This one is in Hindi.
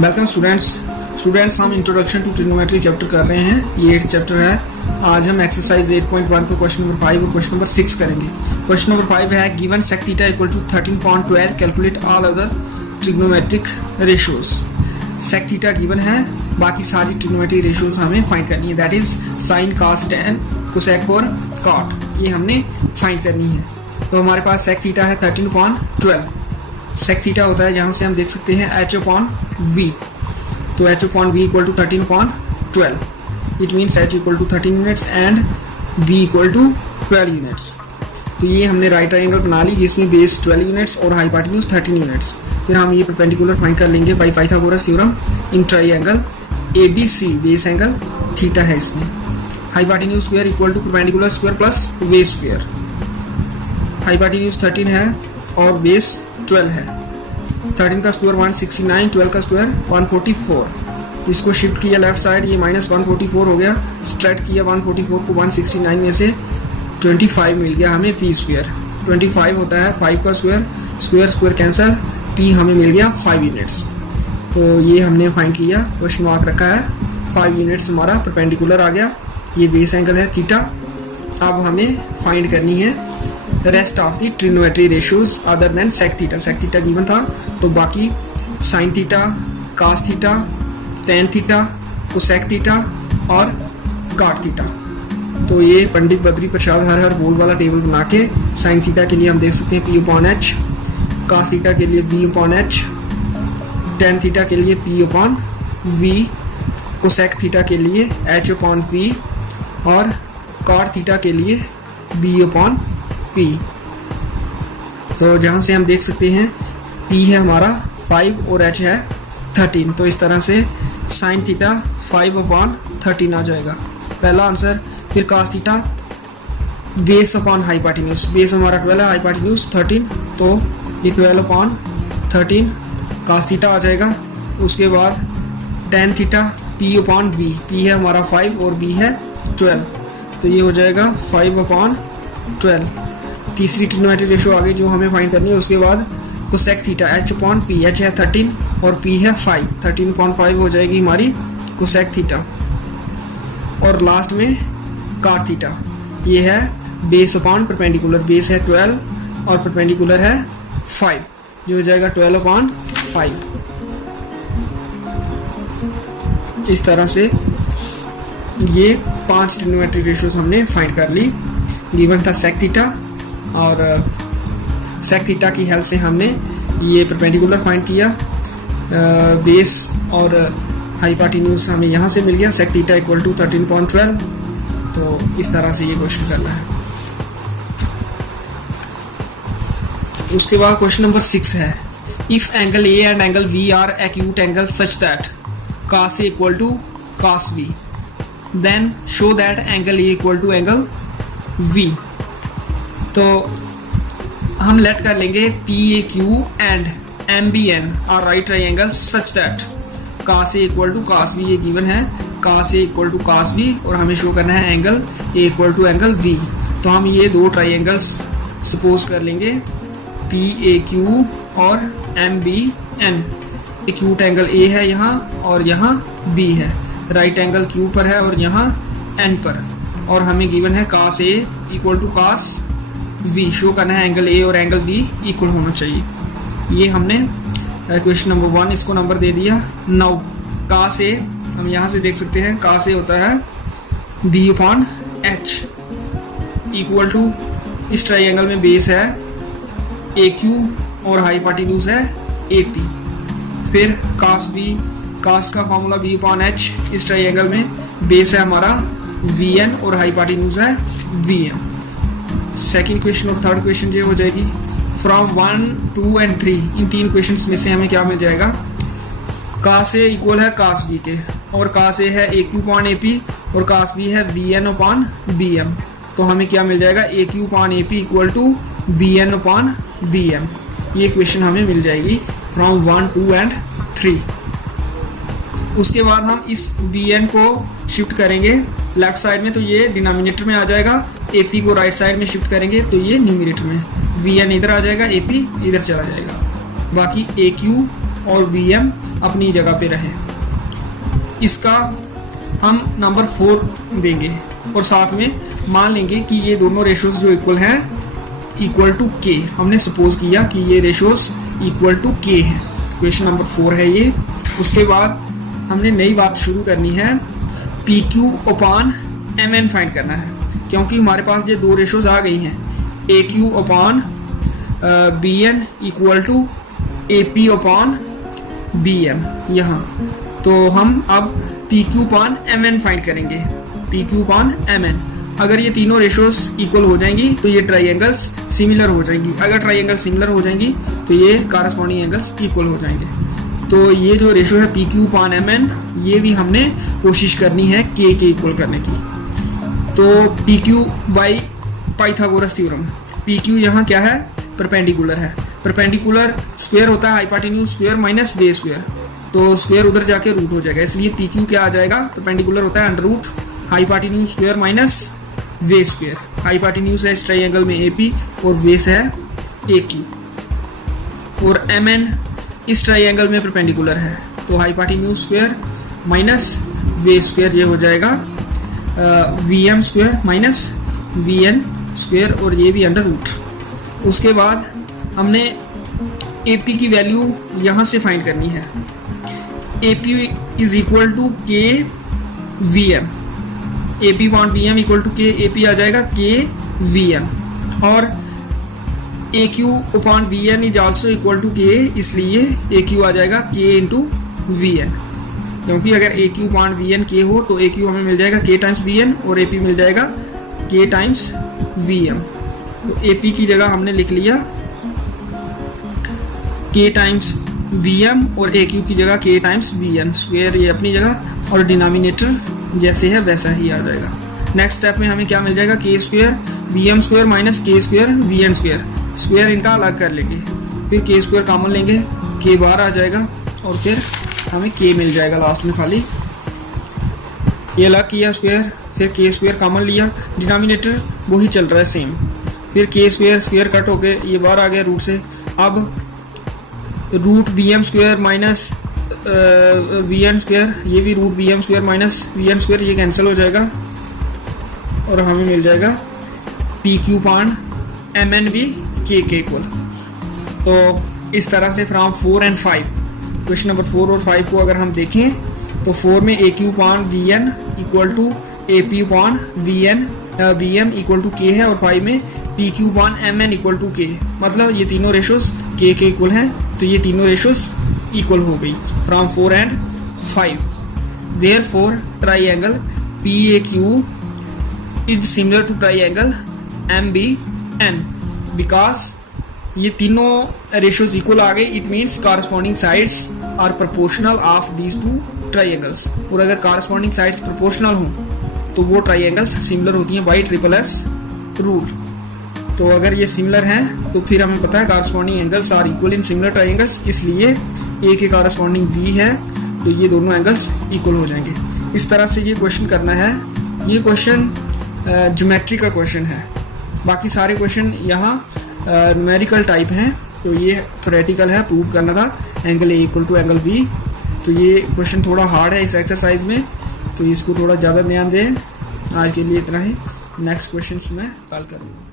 वेलकम स्टूडेंट्स हम इंट्रोडक्शन टू ट्रिग्नोमेट्री चैप्टर कर रहे हैं। ये 8th चैप्टर है। आज हम एक्सरसाइज 8.1 को क्वेश्चन नंबर 5 और क्वेश्चन नंबर 6 करेंगे। क्वेश्चन नंबर 5 है given sec theta equal to 13.12 calculate all other trigonometric ratios. sec theta given है, बाकी सारी ट्रिग्नोमेट्रिक रेशियोज हमें फाइंड करनी है। That is sine, cos, tan, cosec और cot, ये हमने फाइंड करनी है। तो हमारे पास sec थीटा है 13.12। sec थीटा होता है, जहां से हम देख सकते हैं h/v। तो h/v equal to 13.12। It means h equal to 13 units and v equal to 12 units. तो ये हमने राइट ट्रायंगल बना ली जिसमें बेस 12 यूनिट्स और हाइपोटेन्यूज 13 यूनिट्स। फिर हम ये परपेंडिकुलर फाइंड कर लेंगे by Pythagoras theorem in triangle ABC। Base angle theta है इसमें। Hypotenuse square equal to perpendicular square plus base square. Hypotenuse 13 है और बेस 12 है। 13 का स्क्वायर 169, 12 का स्क्वायर 144। इसको शिफ्ट किया लेफ्ट साइड, ये माइनस 144 हो गया। स्ट्रेट किया 144 को 169 में से 25 मिल गया हमें पी स्क्वायर। 25 होता है 5 का square, square square cancel, P हमें मिल गया 5 यूनिट्स। तो ये हमने फाइंड किया, क्वेश्चन मार्क रखा है। 5 यूनिट्स हमारा परपेंडिकुलर आ गया। ये बेस एंगल है थीटा। अब हमें फाइंड करनी है rest of the trigonometry ratios other than sec theta. sec theta given था, तो बाकी sin theta, cos theta, tan theta, cosec theta और cot थीटा। तो ये पंडित बद्री प्रसाद हर बोल वाला टेबल बना के sin थीटा के लिए हम देख सकते हैं p/h, cos थीटा के लिए v/h, tan थीटा के लिए p/v, cosec थीटा के लिए h/v और cot थीटा के लिए b/p। तो जहां से हम देख सकते हैं p है हमारा 5 और h है 13। तो इस तरह से sin थीटा 5/13 आ जाएगा पहला आंसर। फिर cos theta base upon hypotenuse, base हमारा 12 है, हाइपोटेन्यूज 13, तो ये 12/13 cos थीटा आ जाएगा। उसके बाद tan थीटा p/v, p है हमारा 5 और b है 12, तो ये हो जाएगा 5/12। तीसरी ट्रिग्नोमेट्रिक रेशियो आ गई जो हमें फाइंड करनी है। उसके बाद cosec थीटा h/p, h है 13 और p है 5, 13.5 हो जाएगी हमारी cosec थीटा। और लास्ट में cot थीटा, ये है बेस अपॉन परपेंडिकुलर, बेस है 12 और परपेंडिकुलर है 5, जो हो जाएगा 12/5। इस तरह से ये 5 ट्रिग्नोमेट्रिक रेशियोज हमने फाइंड कर ली। गिवन था sec थीटा और sec थीटा की हेल्प से हमने ये परपेंडिकुलर फाइंड किया। बेस और हाइपोटेन्यूज हमें यहाँ से मिल गया। sec theta equal to 13.12। तो इस तरह से ये क्वेश्चन करना है। उसके बाद क्वेश्चन नंबर 6 है if angle A and angle V are acute angle such that cos A equal to cos V, then show that angle A equal to angle V। तो हम लेट कर लेंगे PAQ and MBN are right triangle such that cos A equal to cos V। ये गिवन है cos A equal to cos V और हमें शो करना है angle A equal to angle V। तो हम ये दो ट्रायंगल्स सपोज कर लेंगे PAQ और MBN। एक्यूट एंगल A है यहाँ और यहाँ B है, राइट एंगल Q पर है और यहाँ N पर, और हमें गिवन है cos A equal to cos V। Show करना है एंगल A और एंगल B इक्वल होना चाहिए। ये हमने क्वेश्चन नंबर 1 इसको नंबर दे दिया। नाउ cos A हम यहाँ से देख सकते हैं cos A होता है B/h इक्वल टू, इस ट्रायंगल में बेस है AQ और हाइपोटेन्यूज है AP। फिर cos B, cos का फॉर्मूला B/h, इस ट्रायंगल में बेस है हमारा VN और हाइपोटेन्यूज है VM। सेकंड क्वेश्चन और थर्ड क्वेश्चन ये हो जाएगी फ्रॉम 1, 2 एंड 3। इन 3 क्वेश्चंस में से हमें क्या मिल जाएगा, cos A इक्वल है cos B के, और cos A है AQ/AP और cos B है VN/BM। तो हमें क्या मिल जाएगा, AQ/AP इक्वल टू VN/BM। ये क्वेश्चन हमें मिल जाएगी फ्रॉम 1, 2 एंड 3। उसके बाद हम इस BN को शिफ्ट करेंगे लेफ्ट साइड में, तो ये डिनोमिनेटर में आ जाएगा। AP को राइट साइड में शिफ्ट करेंगे तो ये न्यूमरेटर में, VN इधर आ जाएगा, AP इधर चला जाएगा। बाकी AQ और Vm अपनी जगह पे रहे। इसका हम नंबर 4 देंगे और साथ में मान लेंगे कि ये दोनों रेशोज जो इक्वल हैं, इक्वल टू के। हमने सपोज किया कि ये रेशोज इक्वल टू के हैं। क्वेश्चन नंबर 4 है ये। उसके बाद हमने नई बात शुरू करनी है, P Q upon M N find करना है, क्योंकि हमारे पास ये दो रेशोज आ गई हैं, a q upon b n equal to a p upon b m यहाँ। तो हम अब p Q upon M N find करेंगे, p Q upon M n. अगर ये तीनों रेशोज इक्वल हो जाएंगी तो ये ट्राइंगल्स सिमिलर हो जाएंगी। अगर ट्राइंगल सिमिलर हो जाएंगी तो ये कारस्पॉन्डिंग एंगल्स इक्वल हो जाएंगे। तो ये जो रेशो है P Q upon M N, ये भी हमने कोशिश करनी है के इक्वल करने की। तो P Q by Pythagoras theorem, P Q यहाँ क्या है, परपेंडिकुलर है। परपेंडिकुलर स्क्वायर होता है hypotenuse square minus base square, तो स्क्वायर उधर जाके रूट हो जाएगा, इसलिए पी क्यू क्या आ जाएगा, परपेंडिकुलर होता है under root hypotenuse square minus base square. Hypotenuse है इस ट्राइंगल में एपी और बेस है ए की, और एम एन इस ट्राइंगल में परपेंडिकुलर है, तो hypotenuse square minus base square ये हो जाएगा V M square minus V N square, और ये भी अंडर रूट। उसके बाद हमने ए पी की वैल्यू यहाँ से फाइंड करनी है। A p is equal to k v m, a p upon v m equal to k, a p आ जाएगा के वी एम, और a q upon v n is also equal to k, इसलिए ए क्यू आ जाएगा के इंटू वी एन, क्योंकि अगर ए क्यू अपॉन वी एन के हो तो ए क्यू हमें मिल जाएगा के टाइम्स वी एन और ए पी मिल जाएगा के टाइम्स वी एम। तो ए पी की जगह हमने लिख लिया के टाइम्स वी एम और ए क्यू की जगह के टाइम्स वी एन, स्क्वायर ये अपनी जगह और डिनोमिनेटर जैसे है वैसा ही आ जाएगा। नेक्स्ट स्टेप में हमें क्या मिल जाएगा, k square v M square minus k square v N square, square इनका अलग कर लेंगे, फिर के स्क्वायर कॉमन लेंगे, के बाहर आ जाएगा और फिर हमें के मिल जाएगा लास्ट में खाली। ये अलग किया स्क्वायर, फिर के स्क्वायर कॉमन लिया, डिनोमिनेटर वही चल रहा है सेम, फिर के स्क्वायर स्क्वायर कट होके ये बाहर आ गया रूट से। अब root B M square minus V N square, ये भी root B M square minus V N square, ये कैंसिल हो जाएगा और हमें मिल जाएगा P Q upon M N भी के इक्वल। तो इस तरह से फ्रॉम 4 and 5, क्वेश्चन नंबर 4 और 5 को अगर हम देखें तो 4 में a q upon v n equal to a p upon v n v m equal to k है, और 5 में p Q upon M n equal to k, मतलब ये तीनों रेशोज के इक्वल हैं, तो ये तीनों रेशोज इक्वल हो गई from 4 and 5। Therefore triangle P A Q is similar to triangle M B N, because ये तीनों रेशोज इक्वल आ गए, it means corresponding sides are proportional of these two triangles. और अगर कॉरस्पॉन्डिंग साइड्स प्रोपोर्शनल हों तो वो ट्राइंगल्स सिमिलर होती हैं बाई ट्रिपल एस रूल। तो अगर ये सिमिलर हैं तो फिर हमें पता है corresponding angles are equal in similar triangles, इसलिए ए के कॉरस्पॉन्डिंग बी है तो ये दोनों एंगल्स इक्वल हो जाएंगे। इस तरह से ये क्वेश्चन करना है। ये क्वेश्चन ज्योमेट्री का क्वेश्चन है, बाकी सारे क्वेश्चन यहाँ न्यूमेरिकल टाइप हैं, तो ये थ्योरेटिकल है, प्रूव करना था angle A equal to angle B. तो ये क्वेश्चन थोड़ा हार्ड है इस एक्सरसाइज में, तो इसको थोड़ा ज़्यादा ध्यान दें। आज के लिए इतना ही, नेक्स्ट क्वेश्चन मैं कल करूँगा।